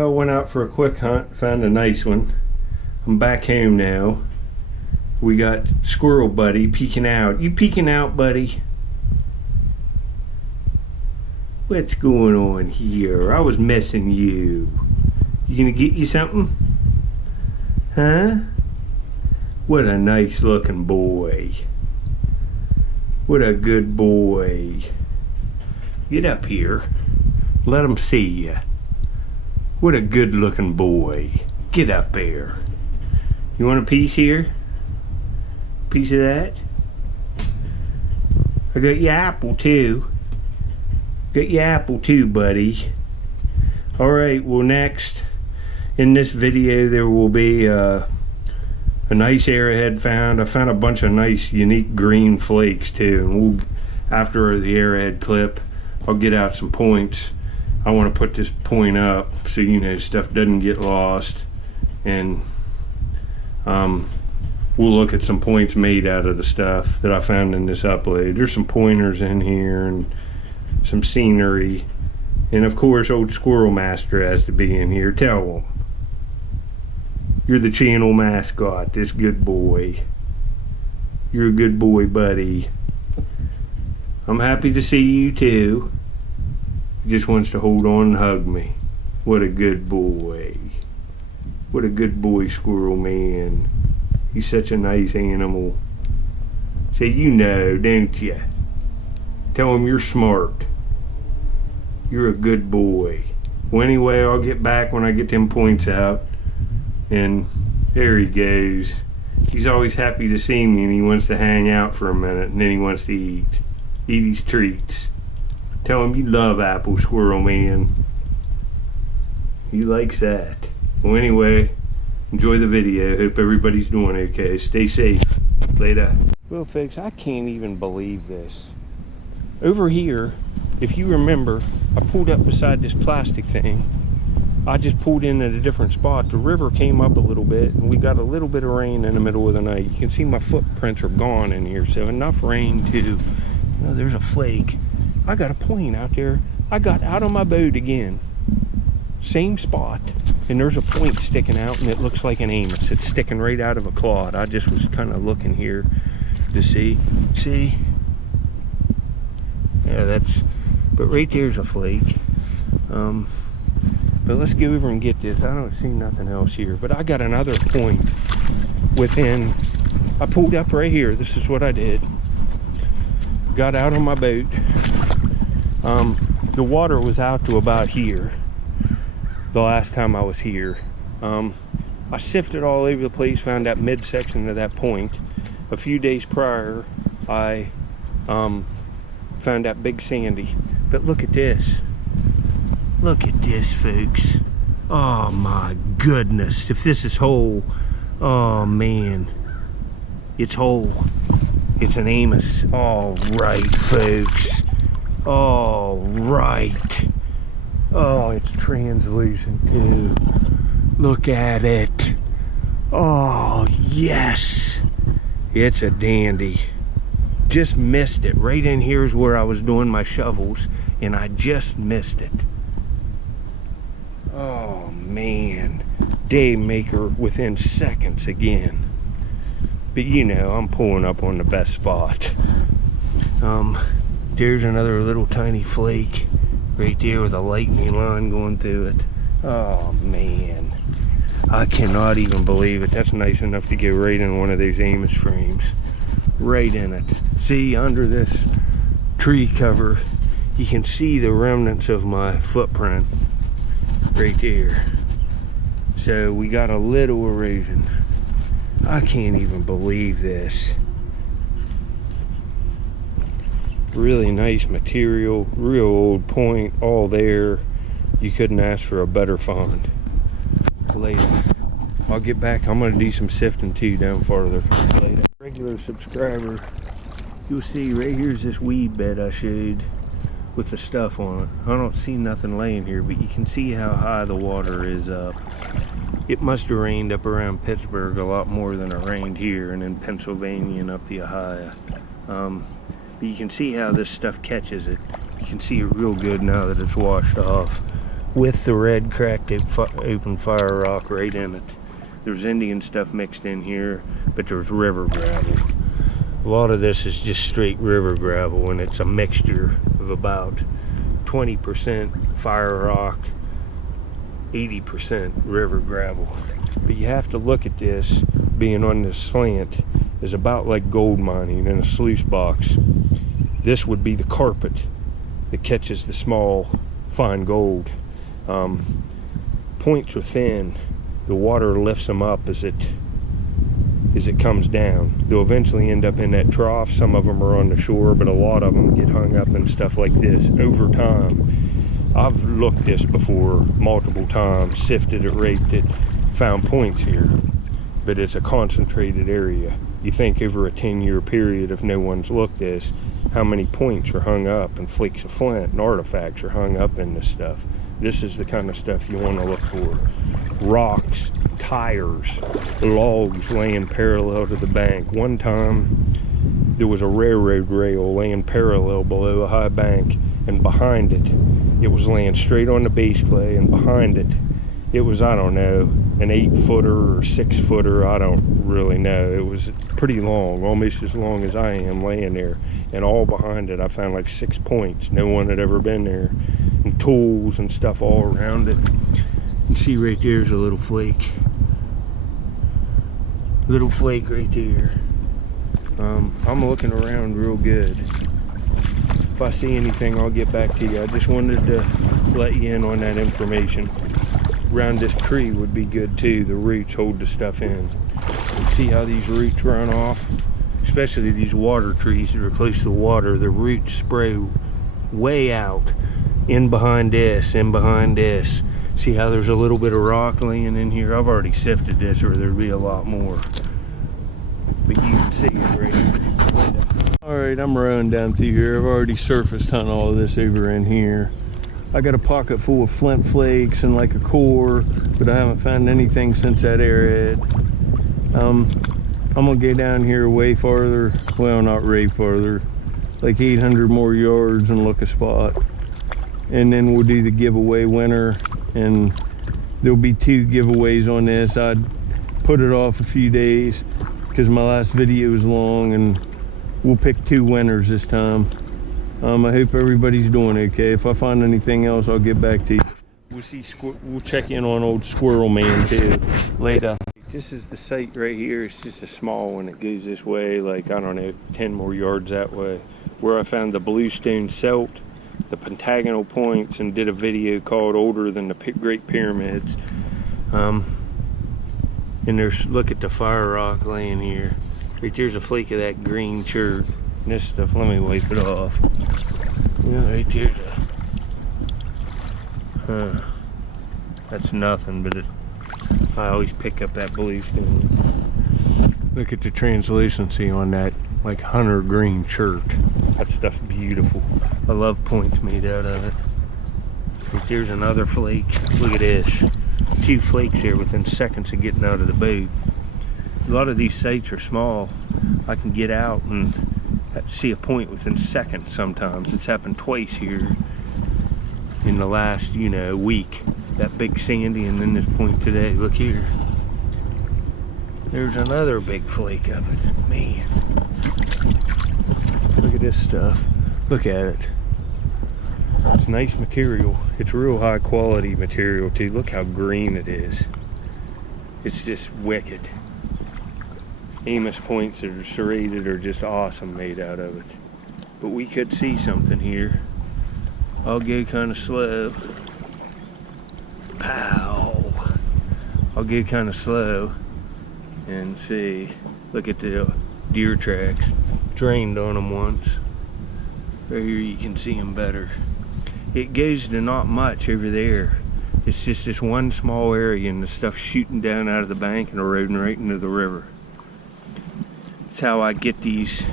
Well, went out for a quick hunt, found a nice one. I'm back home now. We got Squirrel Buddy peeking out. You peeking out, buddy? What's going on here? I was missing you. You gonna get you something? Huh? What a nice looking boy. What a good boy. Get up here. Let him see you. What a good looking boy. Get up there. You want a piece here? Piece of that? I got your apple too. Got your apple too, buddy. Alright, well next in this video there will be a nice arrowhead found. I found a bunch of nice unique green flakes too, and we'll, after the arrowhead clip, I'll get out some points. I want to put this point up so stuff doesn't get lost, and we'll look at some points made out of the stuff that I found in this upload. There's some pointers in here and some scenery, and of course old Squirrel Master has to be in here. Tell him you're the channel mascot, this good boy. You're a good boy, buddy. I'm happy to see you too. He just wants to hold on and hug me. What a good boy. What a good boy, Squirrel Man. He's such a nice animal. Say, you know, don't you? Tell him you're smart. You're a good boy. Well, anyway, I'll get back when I get them points out. And there he goes. He's always happy to see me, and he wants to hang out for a minute, and then he wants to eat his treats. Tell him you love Apple, Squirrel Man. He likes that. Well, anyway, enjoy the video. Hope everybody's doing okay. Stay safe. Later. Well, folks, I can't even believe this. Over here, if you remember, I pulled up beside this plastic thing. I just pulled in at a different spot. The river came up a little bit, and we got a little bit of rain in the middle of the night. You can see my footprints are gone in here, so enough rain to... Oh, there's a flake. I got a point out there. I got out of my boat again. Same spot, and there's a point sticking out, and it looks like an Amos. It's sticking right out of a clod. I just was kind of looking here to see. See? Yeah, that's... But right there's a flake. But let's go over and get this. I don't see nothing else here, but I got another point within... I pulled up right here. This is what I did. Got out on my boat. The water was out to about here the last time I was here. I sifted all over the place, found that midsection of that point. A few days prior, I found that big sandy. But look at this. Look at this, folks. Oh my goodness. If this is whole, oh man. It's whole. It's an Amos. All right, folks. All right. Oh, it's translucent too. Look at it. Oh, yes. It's a dandy. Just missed it. Right in here is where I was doing my shovels, and I just missed it. Oh, man. Day maker within seconds again. But you know, I'm pulling up on the best spot. There's another little tiny flake right there with a lightning line going through it. Oh man, I cannot even believe it. That's nice enough to get right in one of those Amos frames. Right in it. See, under this tree cover, you can see the remnants of my footprint right there. So we got a little erosion. I can't even believe this. Really nice material, real old point, all there. You couldn't ask for a better find. Later. I'll get back. I'm going to do some sifting too down farther. Later. Regular subscriber, you'll see right here's this weed bed I showed with the stuff on it. I don't see nothing laying here, but you can see how high the water is up. It must have rained up around Pittsburgh a lot more than it rained here and in Pennsylvania and up the Ohio. But you can see how this stuff catches it. You can see it real good now that it's washed off. with the red cracked open fire rock right in it. There's Indian stuff mixed in here, but there's river gravel. A lot of this is just straight river gravel, and it's a mixture of about 20% fire rock, 80% river gravel. But you have to look at this, being on this slant, is about like gold mining in a sluice box. This would be the carpet that catches the small, fine gold. Points are thin. The water lifts them up as it comes down. They'll eventually end up in that trough. Some of them are on the shore, but a lot of them get hung up in stuff like this over time. I've looked this before multiple times, sifted it, raked it, found points here, but it's a concentrated area. You think over a 10-year period, if no one's looked this, how many points are hung up and flakes of flint and artifacts are hung up in this stuff. This is the kind of stuff you want to look for. Rocks, tires, logs laying parallel to the bank. One time there was a railroad rail laying parallel below a high bank, and behind it was laying straight on the base clay, and behind it was, I don't know, an 8-footer or 6-footer, I don't really know. It was pretty long, almost as long as I am, laying there. And all behind it, I found like 6 points. No one had ever been there. And tools and stuff all around it. You can see right there's a little flake. Little flake right there. I'm looking around real good. If I see anything, I'll get back to you. I just wanted to let you in on that information. Around this tree would be good too. The roots hold the stuff in. See how these roots run off? Especially these water trees that are close to the water. The roots spray way out. In behind this, in behind this. See how there's a little bit of rock laying in here? I've already sifted this, or there'd be a lot more. But you can see it right here. Alright, I'm rowing down through here. I've already surfaced on all of this over in here. I got a pocket full of flint flakes and like a core, but I haven't found anything since that Arrowhead. I'm gonna go down here way farther, well, not way farther, like 800 more yards and look a spot. And then we'll do the giveaway winner, and there'll be 2 giveaways on this. I'd put it off a few days because my last video was long, and we'll pick 2 winners this time. I hope everybody's doing okay. If I find anything else, I'll get back to you. We'll check in on old Squirrel Man too later. This is the site right here. It's just a small one. It goes this way, like, I don't know, 10 more yards that way, where I found the bluestone celt, the pentagonal points, and did a video called Older Than the Great Pyramids. And there's, look at the fire rock laying here. Right there's a flake of that green chert. And this stuff, let me wipe it off. Yeah, right there's that's nothing, but I always pick up that bluestone. Look at the translucency on that, like hunter green chert. That stuff's beautiful. I love points made out of it. Right there's another flake. Look at this. 2 flakes here within seconds of getting out of the boat. A lot of these sites are small. I can get out and see a point within seconds sometimes. It's happened twice here in the last, week. That big sandy, and then this point today. Look here. There's another big flake of it. Man. Look at this stuff. Look at it. It's nice material. It's real high quality material too. Look how green it is. It's just wicked. Amos points that are serrated are just awesome made out of it. But we could see something here. I'll go kind of slow. Pow! I'll go kind of slow and see. Look at the deer tracks. Drained on them once. Right here you can see them better. It goes to not much over there. It's just this one small area, and the stuff shooting down out of the bank and eroding right into the river. That's how I get these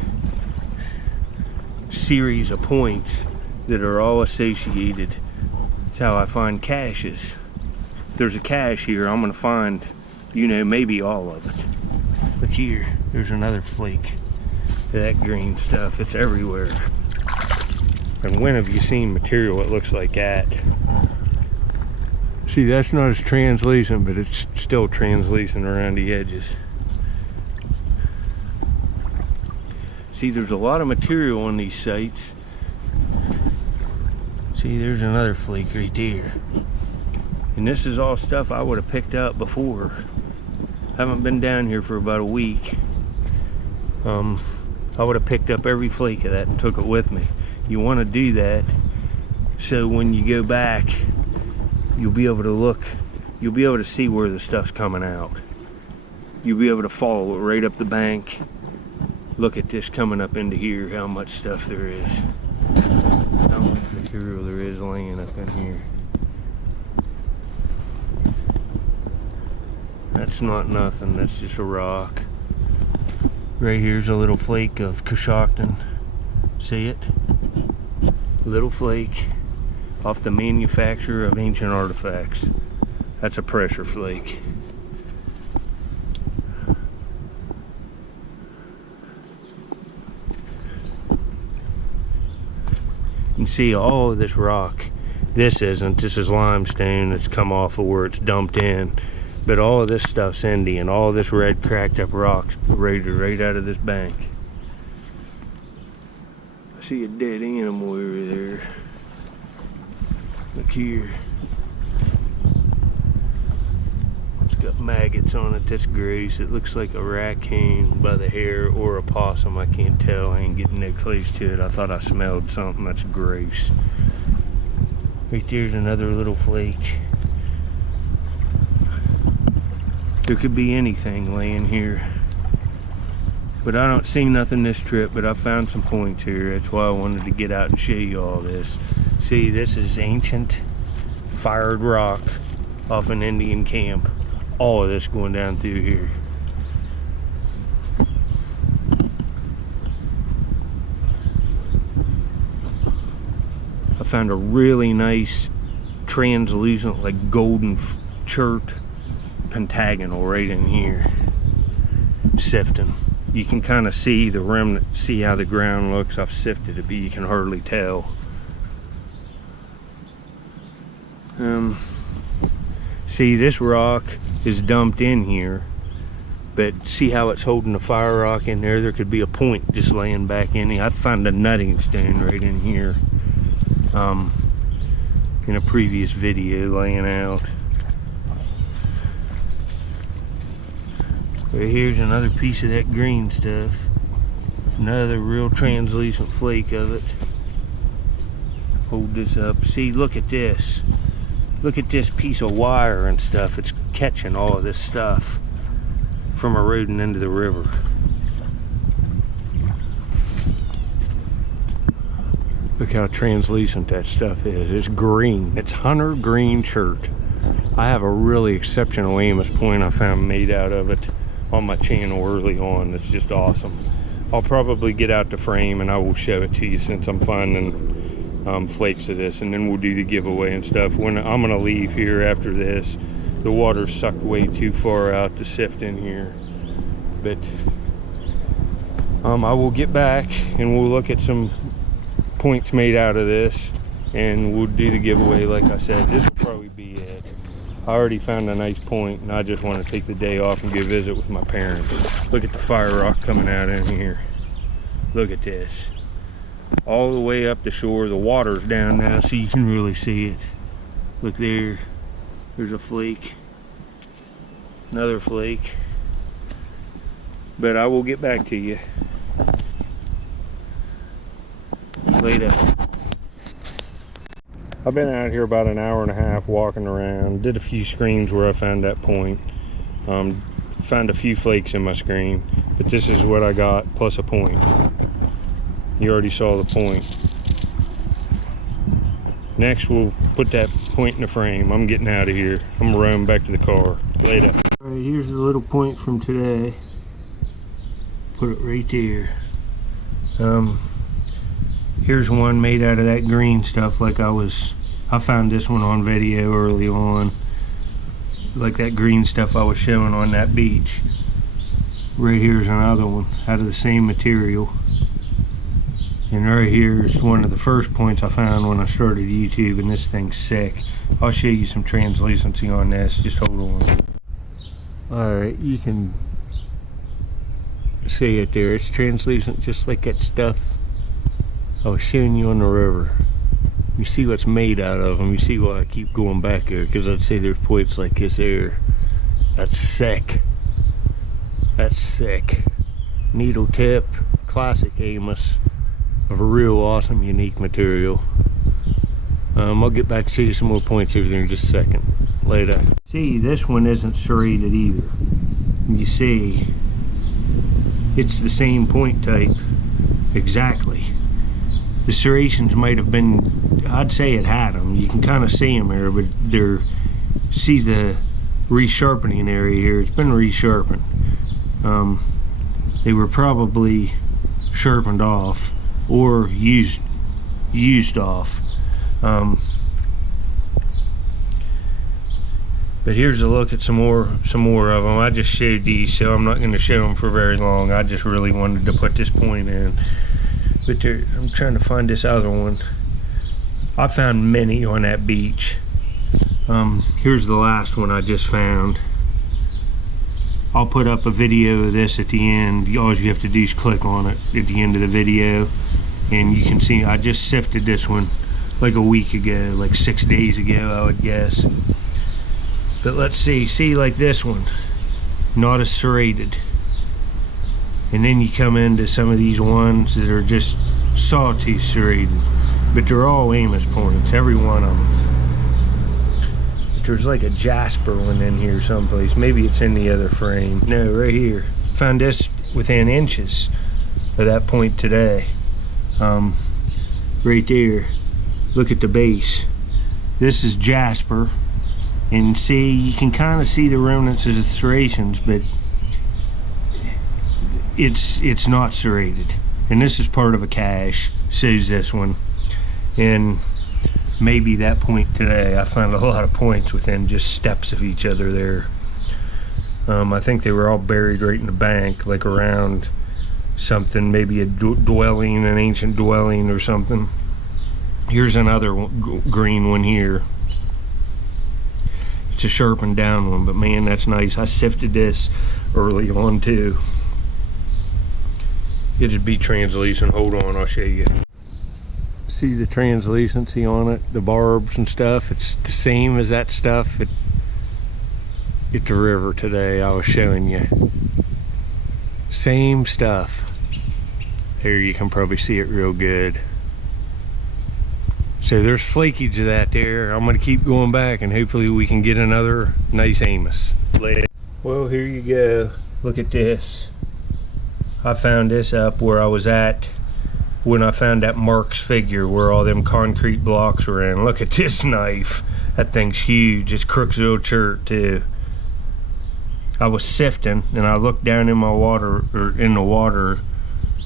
series of points that are all associated. That's how I find caches. If there's a cache here, I'm gonna find, maybe all of it. Look here, there's another flake of that green stuff. It's everywhere. And when have you seen material that looks like that? See, that's not as translucent, but it's still translucent around the edges. See, there's a lot of material on these sites. See, there's another flake right there. And this is all stuff I would have picked up before. Haven't been down here for about a week. I would have picked up every flake of that and took it with me. You want to do that so when you go back, you'll be able to look, you'll be able to see where the stuff's coming out. You'll be able to follow it right up the bank. Look at this coming up into here, how much stuff there is. How much material there is laying up in here. That's not nothing, that's just a rock. Right here's a little flake of Cousteau. See it? Little flake off the manufacturer of ancient artifacts. That's a pressure flake. You can see all of this rock. This isn't, this is limestone that's come off of where it's dumped in. But all of this stuff's Indian. All of this red cracked up rocks right out of this bank. I see a dead animal over there. Look here. It's got maggots on it. That's gross. It looks like a raccoon by the hair or a possum. I can't tell. I ain't getting that close to it. I thought I smelled something. That's gross. Right there's another little flake. There could be anything laying here. But I don't see nothing this trip, but I found some points here. That's why I wanted to get out and show you all this. See, this is ancient fired rock off an Indian camp. All of this going down through here. I found a really nice translucent, like golden chert pentagonal right in here. Sifting. You can kind of see the remnant, see how the ground looks. I've sifted it, but you can hardly tell. See, this rock is dumped in here, but see how it's holding the fire rock in there? There could be a point just laying back in here. I found a nutting stone right in here in a previous video laying out. Right here's another piece of that green stuff. Another real translucent flake of it. Hold this up. See, look at this. Look at this piece of wire and stuff. It's catching all of this stuff from eroding into the river. Look how translucent that stuff is. It's green. It's hunter green chert. I have a really exceptional Amos point I found made out of it on my channel early on. It's just awesome. I'll probably get out the frame and I will show it to you since I'm finding flakes of this, and then we'll do the giveaway and stuff. When I'm gonna leave here after this, the water's sucked way too far out to sift in here, but I will get back and we'll look at some points made out of this and we'll do the giveaway. Like I said, this will probably be it. I already found a nice point and I just want to take the day off and go visit with my parents. Look at the fire rock coming out in here. Look at this. All the way up the shore. The water's down now so you can really see it. Look there. There's a flake. Another flake. But I will get back to you later. I've been out here about an hour and a half walking around. Did a few screens where I found that point. Found a few flakes in my screen, but this is what I got plus a point. You already saw the point. Next we'll put that point in the frame. I'm getting out of here. I'm gonna run back to the car. Later. Alright, here's the little point from today. Put it right there. Here's one made out of that green stuff like I found this one on video early on. Like that green stuff I was showing on that beach. Right here's another one out of the same material. And right here is one of the first points I found when I started YouTube, and this thing's sick. I'll show you some translucency on this, just hold on. Alright, you can see it there. It's translucent just like that stuff I was showing you on the river. You see what's made out of them. You see why I keep going back there, because I'd say there's points like this here. That's sick. That's sick. Needle tip, classic Amos, of a real awesome, unique material. I'll get back to see some more points over there in just a second. Later. See, this one isn't serrated either. You see, it's the same point type. Exactly. The serrations might have been, I'd say it had them. You can kind of see them here, but they're, see the resharpening area here, it's been resharpened. They were probably sharpened off or used off. But here's a look at some more of them. I just showed these, so I'm not going to show them for very long. I just really wanted to put this point in. But there, I'm trying to find this other one. I found many on that beach. Here's the last one I just found. I'll put up a video of this at the end. All you have to do is click on it at the end of the video, and you can see I just sifted this one like a week ago, like 6 days ago, I would guess. But let's see like this one, not as serrated. And then you come into some of these ones that are just sawtooth serrated, but they're all Amos points, every one of them. But there's like a jasper one in here someplace. Maybe it's in the other frame. No, right here. Found this within inches of that point today. Right there. Look at the base. This is jasper. And see, you can kind of see the remnants of the serrations, but it's not serrated. And this is part of a cache, says this one. And maybe that point today, I found a lot of points within just steps of each other there. I think they were all buried right in the bank, like around something, maybe a dwelling, an ancient dwelling or something. Here's another green one here. It's a sharpened down one, but man, that's nice. I sifted this early on too. It'd be translucent. Hold on, I'll show you. See the translucency on it, the barbs and stuff. It's the same as that stuff at the river today I was showing you. Same stuff. Here you can probably see it real good. So there's flakage of that there. I'm going to keep going back and hopefully we can get another nice Amos. Well, here you go. Look at this. I found this up where I was at when I found that Mark's figure where all them concrete blocks were in. Look at this knife. That thing's huge. It's Cousteau chert too. I was sifting and I looked down in my water, or in the water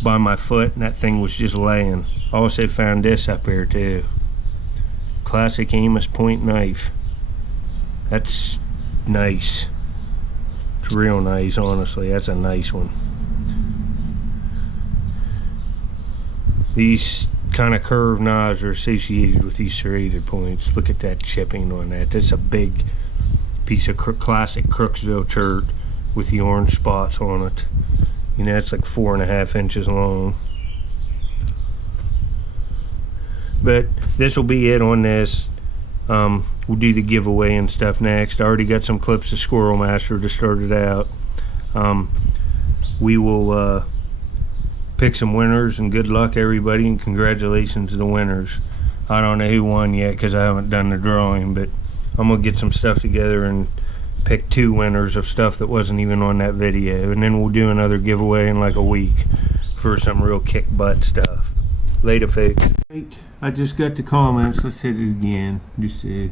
by my foot, and that thing was just laying. I also found this up here too. Classic Amos point knife. That's nice. It's real nice, honestly. That's a nice one. These kind of curved knives are associated with these serrated points. Look at that chipping on that. That's a big piece of classic Cousteau chert with the orange spots on it. You know, it's like 4.5 inches long. But this will be it on this. We'll do the giveaway and stuff next. I already got some clips of Squirrel Master to start it out. We will pick some winners, and good luck everybody, and congratulations to the winners. I don't know who won yet because I haven't done the drawing, but I'm gonna get some stuff together and pick 2 winners of stuff that wasn't even on that video, and then we'll do another giveaway in like a week for some real kick butt stuff. Later, folks. I just got the comments. Let's hit it again. Just see.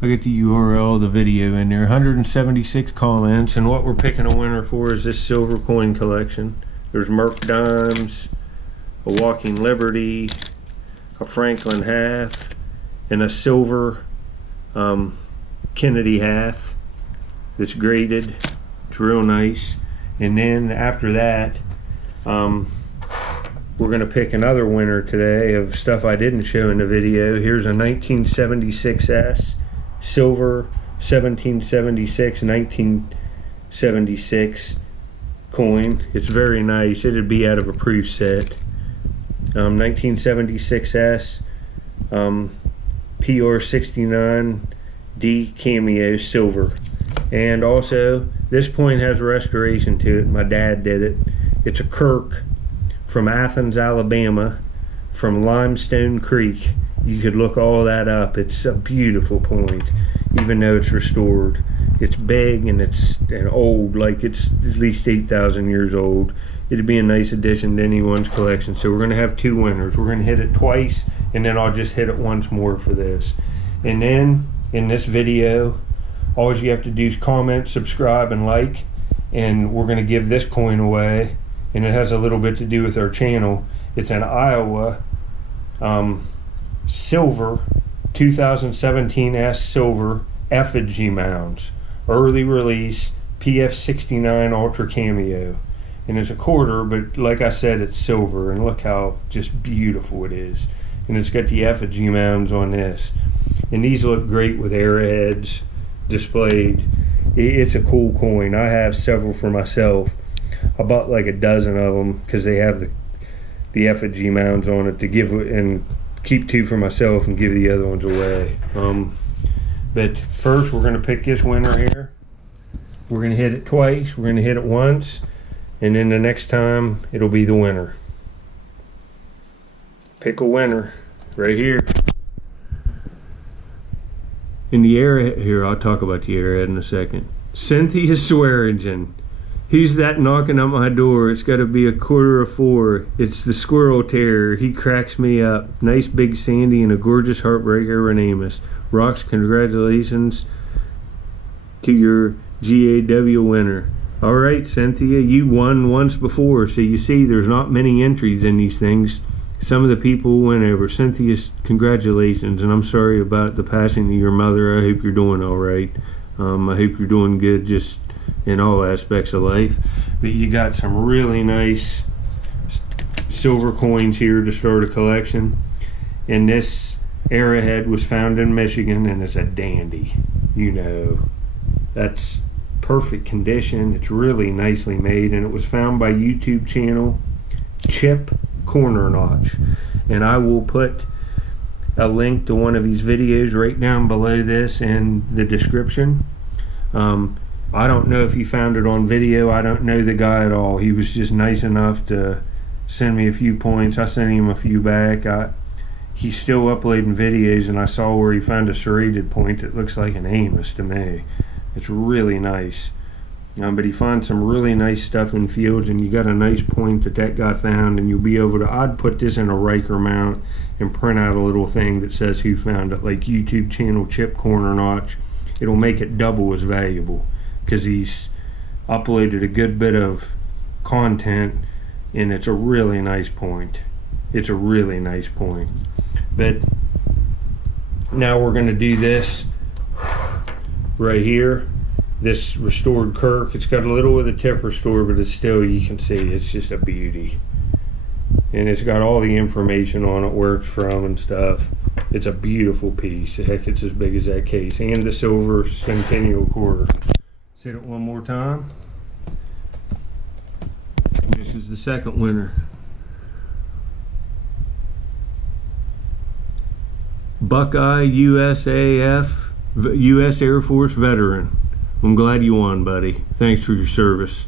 I got the URL of the video in there. 176 comments, and what we're picking a winner for is this silver coin collection. There's Merc dimes, a Walking Liberty, a Franklin half, and a silver Kennedy half that's graded. It's real nice. And then after that, we're going to pick another winner today of stuff I didn't show in the video. Here's a 1976S silver 1776 1976 coin. It's very nice. It'd be out of a proof set. 1976S PR69D cameo silver. And also this point has restoration to it. My dad did it. It's a Kirk from Athens, Alabama, from Limestone Creek. You could look all that up. It's a beautiful point, even though it's restored. It's big and it's old, like it's at least 8,000 years old. It'd be a nice addition to anyone's collection. So we're going to have two winners. We're going to hit it twice, and then I'll just hit it once more for this. And then in this video, all you have to do is comment, subscribe, and like. And we're going to give this coin away, and it has a little bit to do with our channel. It's an Iowa silver 2017S silver effigy mounds, early release PF69 Ultra Cameo, and it's a quarter, but like I said, it's silver, and look how just beautiful it is. And it's got the effigy mounds on this, and these look great with arrowheads displayed. It's a cool coin. I have several for myself. I bought like a dozen of them because they have the effigy mounds on it to give, and keep two for myself and give the other ones away. But first we're going to pick this winner here. We're going to hit it twice. We're going to hit it once, and then the next time it'll be the winner. Pick a winner right here. In the arrowhead here, I'll talk about the arrowhead in a second. Cynthia Swearingen. He's that knocking at my door. It's got to be 3:45. It's the Squirrel Terror. He cracks me up. Nice big Sandy and a gorgeous heartbreaker, Renamus. Rocks, congratulations to your GAW winner. All right, Cynthia, you won once before, so you see there's not many entries in these things. Some of the people went over. Cynthia, congratulations, and I'm sorry about the passing of your mother. I hope you're doing all right. I hope you're doing good just in all aspects of life. But you got some really nice silver coins here to start a collection. And this arrowhead was found in Michigan, and it's a dandy. You know, that's perfect condition. It's really nicely made, and it was found by YouTube channel Chip Cornernotch. And I will put a link to one of these videos right down below this in the description. I don't know if he found it on video. I don't know the guy at all. He was just nice enough to send me a few points. I sent him a few back. He's still uploading videos, and I saw where he found a serrated point that looks like an Amos to me. It's really nice. But he finds some really nice stuff in fields, and you got a nice point that guy found, and you'll be able to, I'd put this in a Riker mount and print out a little thing that says who found it, like YouTube channel Chip Cornernotch. It'll make it double as valuable because he's uploaded a good bit of content, and it's a really nice point. It's a really nice point. But now we're going to do this right here. This restored Kirk. It's got a little of the tip restored, but it's still, you can see it's just a beauty. And it's got all the information on it, where it's from and stuff. It's a beautiful piece. Heck, it's as big as that case. And the silver centennial quarter. Let's hit it one more time. And this is the second winner. Buckeye USAF, U.S. Air Force veteran. I'm glad you won, buddy. Thanks for your service.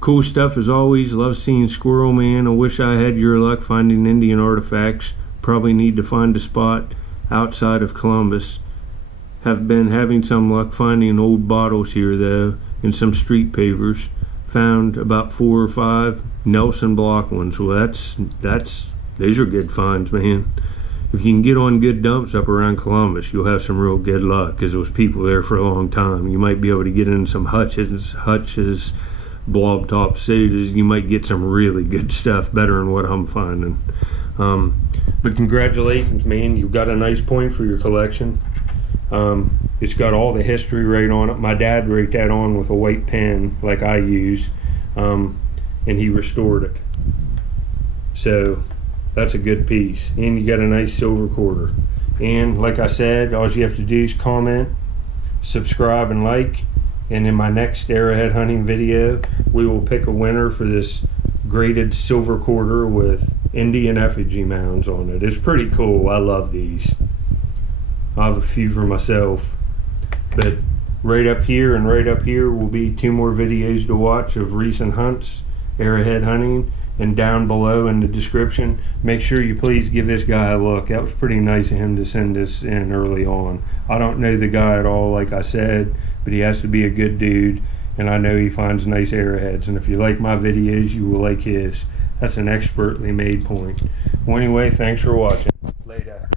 Cool stuff as always. Love seeing Squirrel Man. I wish I had your luck finding Indian artifacts. Probably need to find a spot outside of Columbus. Have been having some luck finding old bottles here though, and some street pavers. Found about 4 or 5 Nelson block ones. Well, those are good finds, man. If you can get on good dumps up around Columbus, you'll have some real good luck because there was people there for a long time. You might be able to get in some Hutch's blob top sodas. You might get some really good stuff, better than what I'm finding. But congratulations, man. You've got a nice point for your collection. It's got all the history right on it. My dad wrote that on with a white pen like I use, and he restored it. So that's a good piece. And you got a nice silver quarter. And like I said, all you have to do is comment, subscribe, and like. And in my next Arrowhead hunting video, we will pick a winner for this graded silver quarter with Indian effigy mounds on it. It's pretty cool. I love these. I have a few for myself. But right up here and right up here will be 2 more videos to watch of recent hunts, Arrowhead hunting. And down below in the description, make sure you please give this guy a look. That was pretty nice of him to send this in early on. I don't know the guy at all, like I said, but he has to be a good dude, and I know he finds nice arrowheads. And if you like my videos, you will like his. That's an expertly made point. Well, anyway, thanks for watching. Later.